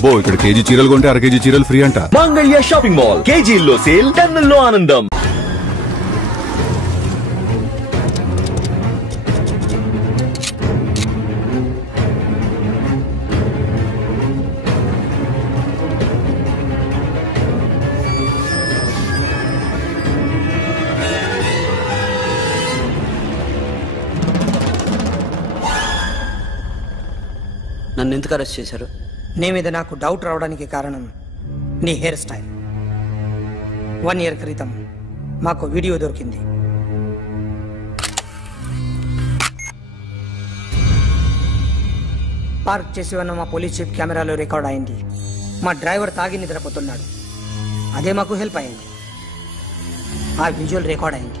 అబ్బో ఇక్కడ కేజీ చీరలు కొంటే 1/2 కేజీ చీరలు ఫ్రీ అంట. మంగళ్య షాపింగ్ మాల్, కేజీల్లో సేల్, టన్నుల్లో ఆనందం. నన్ను ఎందుకు అరెస్ట్ చేశారు? నీ మీద నాకు డౌట్ రావడానికి కారణం నీ హెయిర్ స్టైల్. 1 year క్రితం మాకు వీడియో దొరికింది. పార్క్ చేసి ఉన్న మా పోలీస్ జీప్ కెమెరాలో రికార్డ్ అయింది. మా డ్రైవర్ తాగి నిద్రపోతున్నాడు. అదే మాకు హెల్ప్ అయింది. ఆ విజువల్ రికార్డ్ అయింది.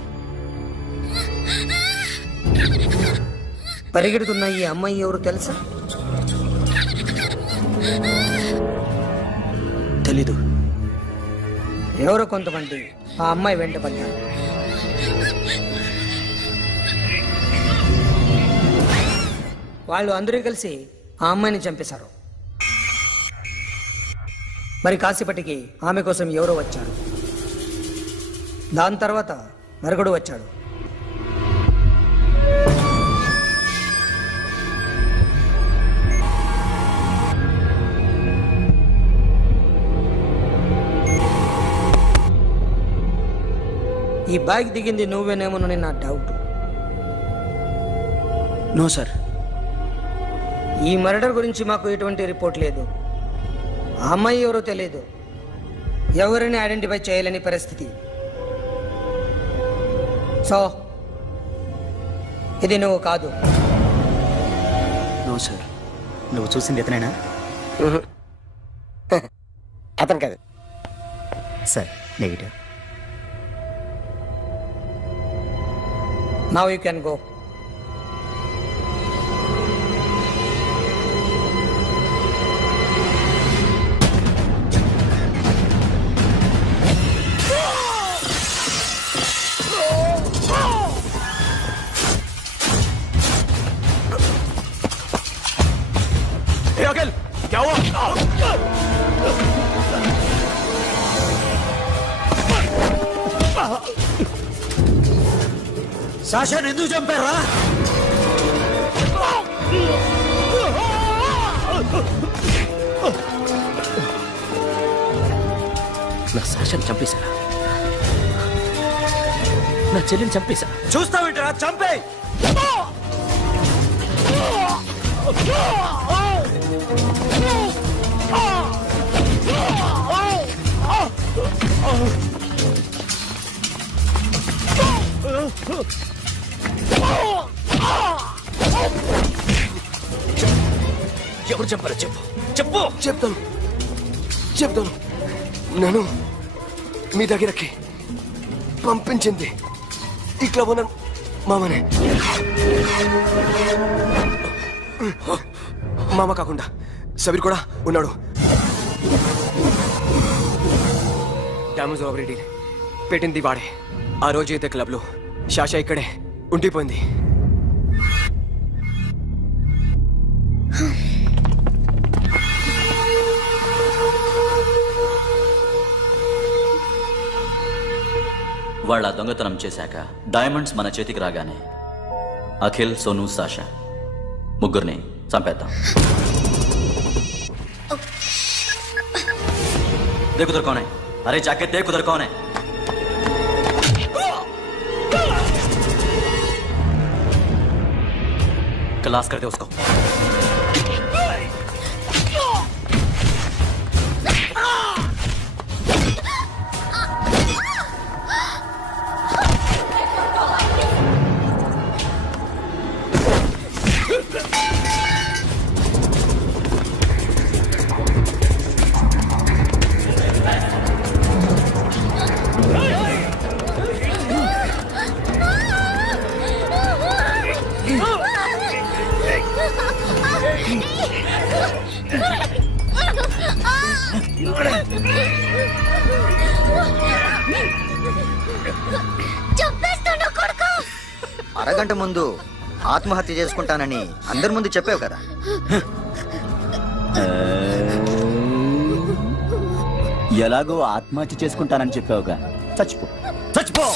పరిగెడుతున్న ఈ అమ్మాయి ఎవరు తెలుసా? తెలీదు. ఎవరో కొంతమంది ఆ అమ్మాయి వెంట పడ్డారు. వాళ్ళు అందరూ కలిసి ఆ అమ్మాయిని చంపేశారు. మరి కాసేపటికి ఆమె కోసం ఎవరో వచ్చారు. దాని తర్వాత మరొకడు వచ్చాడు. ఈ బైక్ దిగింది నువ్వేనేమోనని నా డౌట్. No sir. ఈ మర్డర్ గురించి మాకు ఎటువంటి రిపోర్ట్ లేదు. ఆ అమ్మాయి ఎవరో తెలియదు. ఎవరిని ఐడెంటిఫై చేయలేని పరిస్థితి. సో ఇది నువ్వు కాదు. No sir. నువ్వు చూసింది ఇతనేనా? అతను కాదు sir. Negative. Now you can go. Hey Akhil, क्या हुआ? సాషాని ఎందుకు చంపారా? నా సాషాని చంపేశారా? నా చెల్లిని చంపేశా. చూస్తావేంటరా? చంపే. ఎవరు చెప్పారు? చెప్పు చెప్పు. చెప్తాను. నేను మీ దగ్గరకి పంపించింది ఇట్లా ఉన్న మామనే. మామ కాకుండా సబీర్ కూడా ఉన్నాడు. డ్యామేజ్ రాబరీ పెట్టింది వాడే. ఆ రోజు అయితే క్లబ్లో శాషా ఇక్కడే ఉండిపోయింది. వాళ్ళ దొంగతనం చేశాక డైమండ్స్ మన చేతికి రాగానే అఖిల్, సోను, సాషా ముగ్గురిని చంపేద్దాం. देख उधर कौन है? अरे जाके देख उधर कौन है? क्लास कर दे उसको. అరగంట ముందు ఆత్మహత్య చేసుకుంటానని అందరి ముందు చెప్పావు కదా. ఎలాగో ఆత్మహత్య చేసుకుంటానని చెప్పావుగా, చచ్చిపో చచ్చిపో.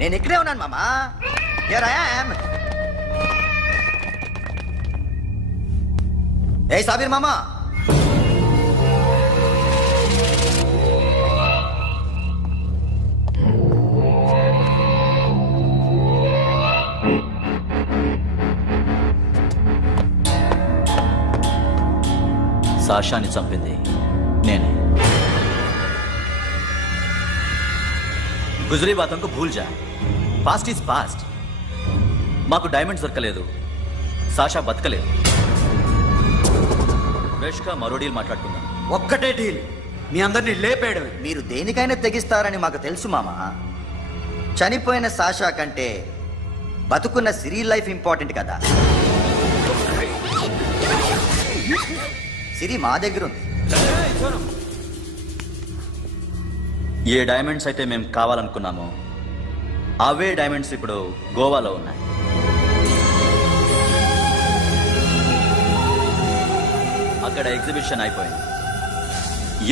నేను ఇక్కడే ఉన్నాను మామా. Here I am. ఏ సాబీర్ మామా, సాషాని చంపింది నేనే. గుజరీ బాతంకు భూల్ జా, పాస్ట్ ఈజ్ పాస్ట్. మాకు డైమండ్స్ దొరకలేదు, సాషా బతకలేదు. ఫ్రెష్గా మరో డీల్ మాట్లాడుకుందాం. ఒక్కటే డీల్, మీ అందరినీ లేపేయడం. మీరు దేనికైనా తెగిస్తారని మాకు తెలుసు మామా. చనిపోయిన సాషా కంటే బతుకున్న సిరి లైఫ్ ఇంపార్టెంట్ కదా. సిరి మా దగ్గర ఉంది. ఏ డైమండ్స్ అయితే మేము కావాలనుకున్నామో అవే డైమండ్స్ ఇప్పుడు గోవాలో ఉన్నాయి. అక్కడ ఎగ్జిబిషన్ అయిపోయింది.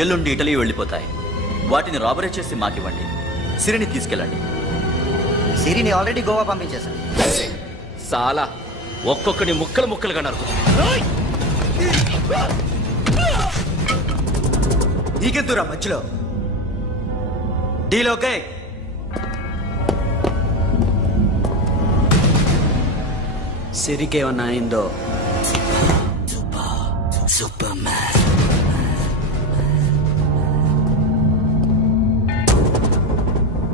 ఎల్లుండి ఇటలీ వెళ్ళిపోతాయి. వాటిని రాబరీ చేసి మాకివ్వండి, సిరిని తీసుకెళ్ళండి. సిరిని ఆల్రెడీ గోవా పంపించేశాను. సాలా ఒక్కొక్కడి ముక్కలు ముక్కలుగా నరుకు. నీకెందురా మధ్యలో? Deal okay? సిరికేమన్నా అయిందో?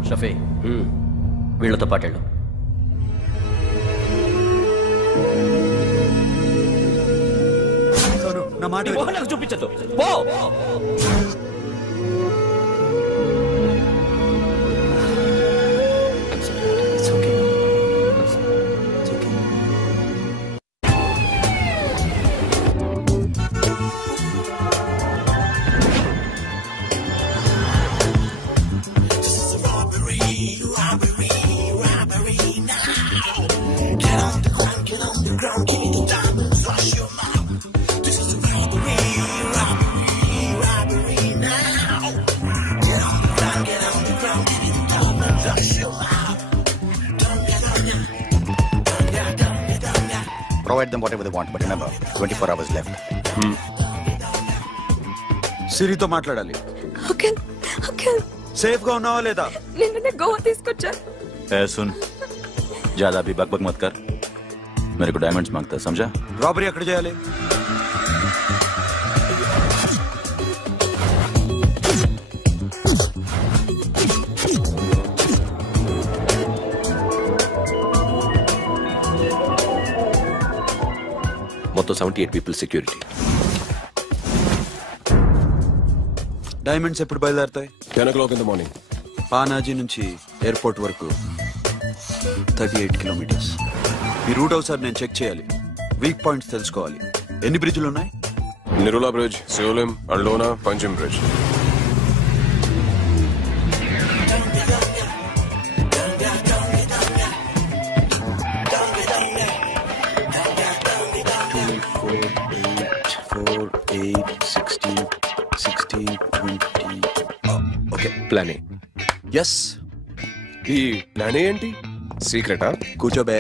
షఫీ, వీళ్ళతో పాటెళ్ళు. నా మాట నాకు చూపించదు. పో. Provide them whatever they want, but remember, 24 hours left. సిరితో మాట్లాడాలి. సేఫ్ గా ఉన్నావా లేదా? నిన్ననే గోవా తీసుకొచ్చాను. ए सुन, ज्यादा भी बकबक मत कर. मेरे को डायमंड्स मांगता है, समझा? రాబరీ ఎక్కడ చేయాలి? మొత్తం 78 పీపుల్ సెక్యూరిటీ. డైమండ్స్ ఎప్పుడు బయలుదేరుతాయి? 10 o'clock in the morning. Panaji నుంచి ఎయిర్పోర్ట్ వరకు 38 కిలోమీటర్స్. ఈ రూట్ ఒకసారి నేను చెక్ చేయాలి. వీక్ పాయింట్స్ తెలుసుకోవాలి. ఎన్ని బ్రిడ్జ్లు ఉన్నాయి? Nerul bridge, Siolim, Aldona, Panjim bridge. Plan A. Yes. ఈ ప్లాన్ ఏంటి? సీక్రెటా? కూర్చోబే.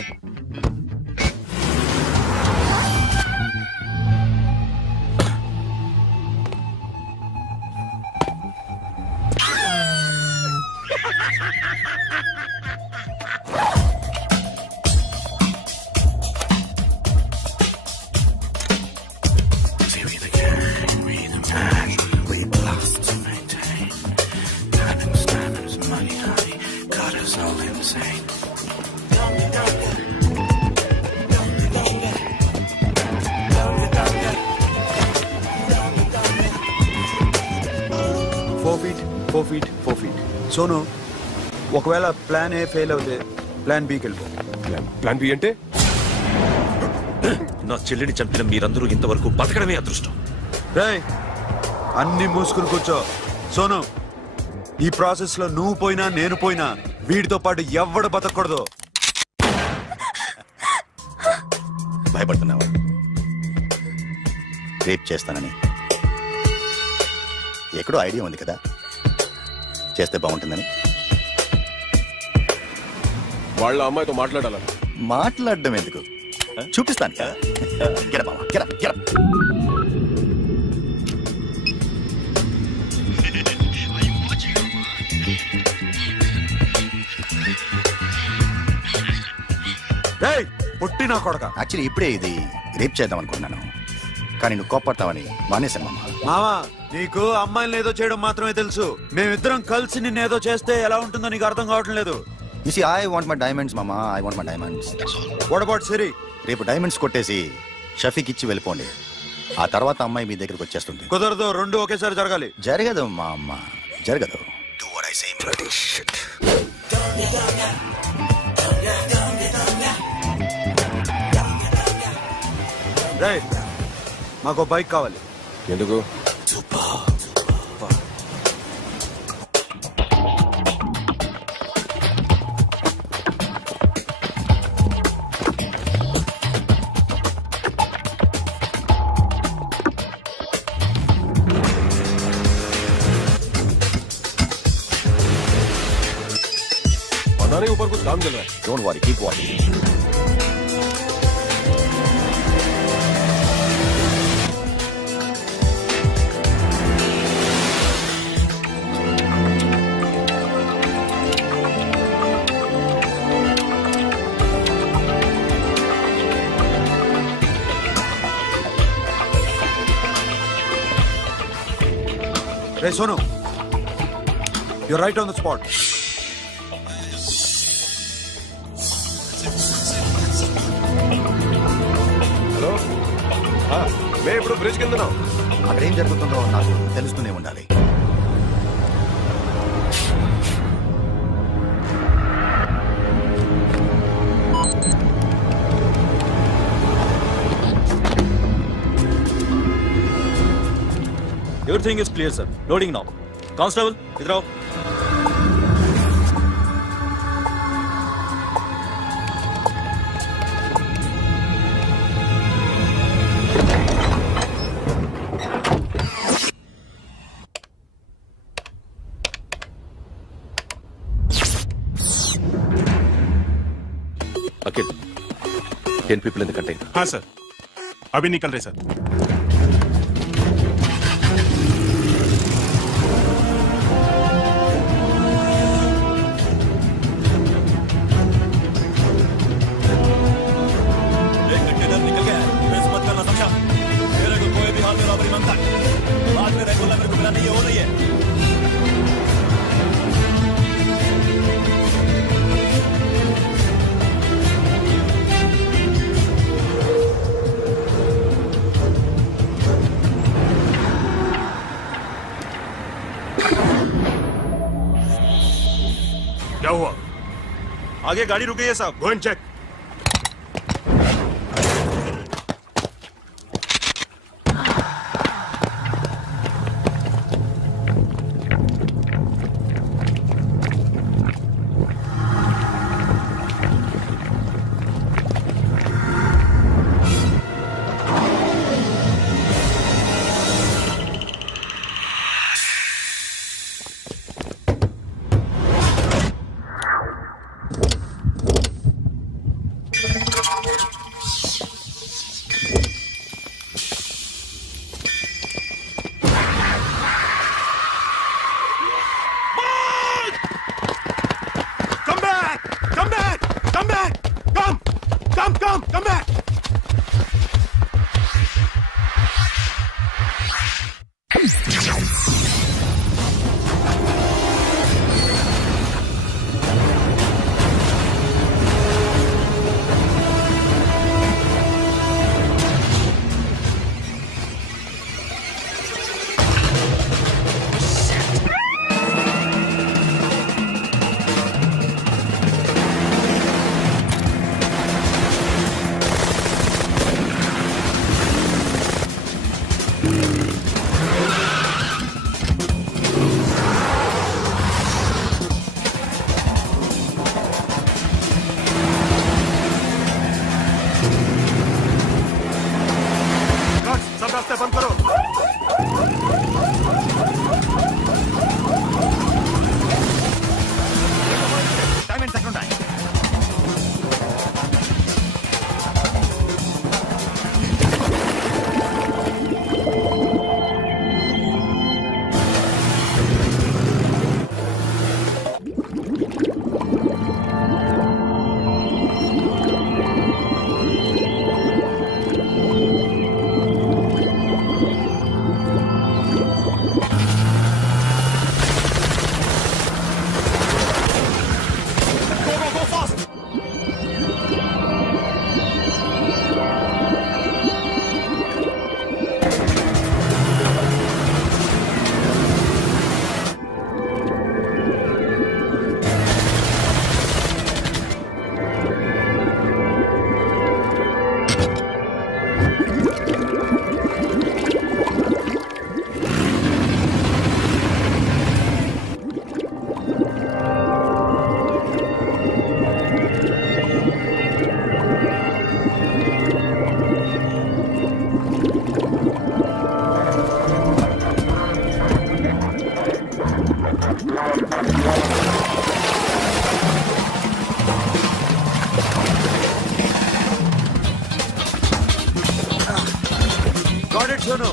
4 feet 4 feet. సోను, ఒకవేళ ప్లాన్ ఏ ఫెయిల్ అవుతే ప్లాన్ బికి వెళ్ళిపో. ప్లాన్ బి అంటే? నా చెల్లిని చంపిన మీరందరూ ఇంతవరకు బతకడమే అదృష్టం. రేయ్, అన్ని మూసుకుని కూర్చో. సోను, ఈ ప్రాసెస్ లో నువ్వు పోయినా నేను పోయినా వీడితో పాటు ఎవ్వడు బతకూడదు. భయపడుతున్నావా? రేప్ చేస్తానని ఎక్కడో ఐడియా ఉంది కదా, చేస్తే బాగుంటుందని. వాళ్ళ అమ్మాయితో మాట్లాడాలా? మాట్లాడడం ఎందుకు, చూపిస్తాను కదా. Get up, మామ, get up, get up. రేయ్, పుట్టి నా కొడక. యాక్చువల్లీ ఇప్పుడే ఇది రేప్ చేద్దాం అనుకున్నాను, కానీ నువ్వు కోపడతావని మానేశాను మామ. మావా, నీకు అమ్మాయిని ఏదో చేయడం మాత్రమే తెలుసు. మేమిద్దరం కలిసి నిన్నేదో చేస్తే ఎలా ఉంటుందో నీకు అర్థం కావటం లేదు. You see, I want my diamonds, mama. I want my diamonds. What about Siri? రేపు డైమండ్స్ కొట్టేసి షఫీక్ ఇచ్చి వెళ్ళిపోండి. ఆ తర్వాత అమ్మాయి మీ దగ్గరకు వచ్చేస్తుంది. కుదరదు, రెండు ఒకేసారి జరగాలి. జరగదు మా అమ్మ, జరగదు. Do what I say. Bloody shit. రేయ్, మాకు బైక్ కావాలి. ఎందుకు? ऊपर कुछ काम चल रहा है. Don't worry, keep watching. Hey, Sonu, you're right on the spot. Hello, మేము ఇప్పుడు బ్రిడ్జ్ కింద ఉన్నాం. అక్కడ ఏం జరుగుతుందో నాకు తెలుస్తూనే ఉండాలి. Everything is clear, sir. Loading now. Constable, idhar aao. Akhil, 10 people in the container. हाँ सर, अभी निकल रहे सर. क्या हुआ? आगे गाड़ी रुक गई है साहब. Go and check. Come back! Sonu.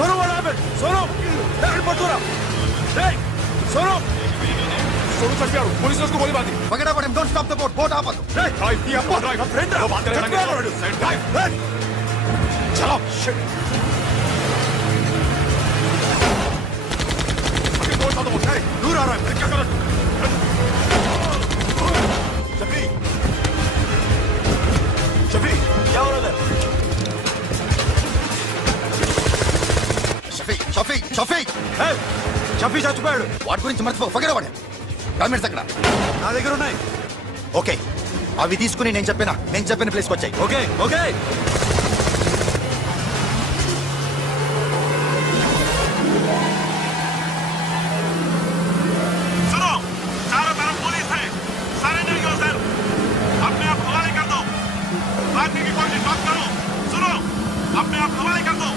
Sonu what happened? Sonu मत दूरा. Hey, सोनू. सोनू चल गया. पुलिस ने उसको गोली मार दी. Forget about him. Don't stop the boat. Boat आप दो. Hey, drive. ये आपका drive. Friend वो बात करेंगे. Drive. Hey. चलो. Shit. Fucking don't stop the boat. Hey, दूर आ रहा है. क्या कर रहा है? शफी. शफी, क्या हो रहा है? షఫీ షఫీ షఫీ చచ్చిపోయాడు. వాటి గురించి మర్చిపో. Forget about him. డాక్యుమెంట్స్ ఎక్కడ? నా దగ్గర ఉన్నాయి. ఓకే, అవి తీసుకుని నేను చెప్పిన ప్లేస్కి వచ్చాయి. Okay okay. सुनो, चारों तरफ पुलिस है. Surrender yourself. अपने आप हवाले कर दो. भागने की कोशिश मत करो. सुनो, अपने आप हवाले कर दो.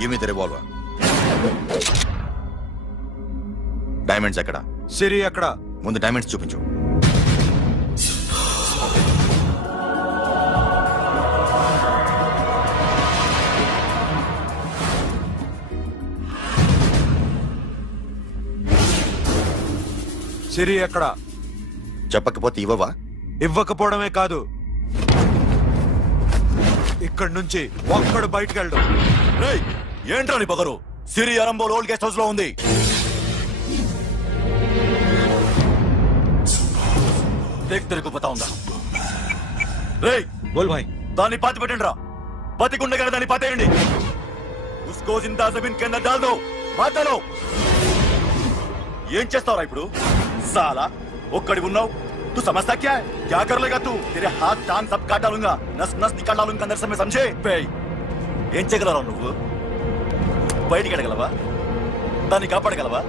Give me the revolver. Diamonds ఎక్కడ? సిరి ఎక్కడ? ముందు డైమండ్స్ చూపించు. సిరి ఎక్కడ? చెప్పకపోతే ఇవ్వవా? ఇవ్వకపోవడమే కాదు, ఇక్కడి నుంచి ఒక్కడు బయటకు వెళ్ళడు. ఏంట్రా నీ పొగరు? సిరి అరంబోల్ ఓల్డ్ గెస్ట్ హౌస్ లో ఉంది. తెరకు పతా ఉందా? రేయ్ బోల్ భాయ్, దాన్ని పాతి పెట్టండి రా. బతికుండగానే దాన్ని పాతేయండి. ఉస్కో జిందా జమీన్ కే అందర్ డాల్ దో. మాటలో ఏం చేస్తావురా ఇప్పుడు? సాలా ఒక్కడి ఉన్నావు. तू समझता क्या है? क्या कर लेगा तू? तेरे हाथ टांग सब काट डालूंगा, नस नस निकाल डालूंगा अंदर से, मैं समझे? ఏం చేయగలరా నువ్వు? బయటికి ఎడగలవా? దాన్ని కాపాడగలవా?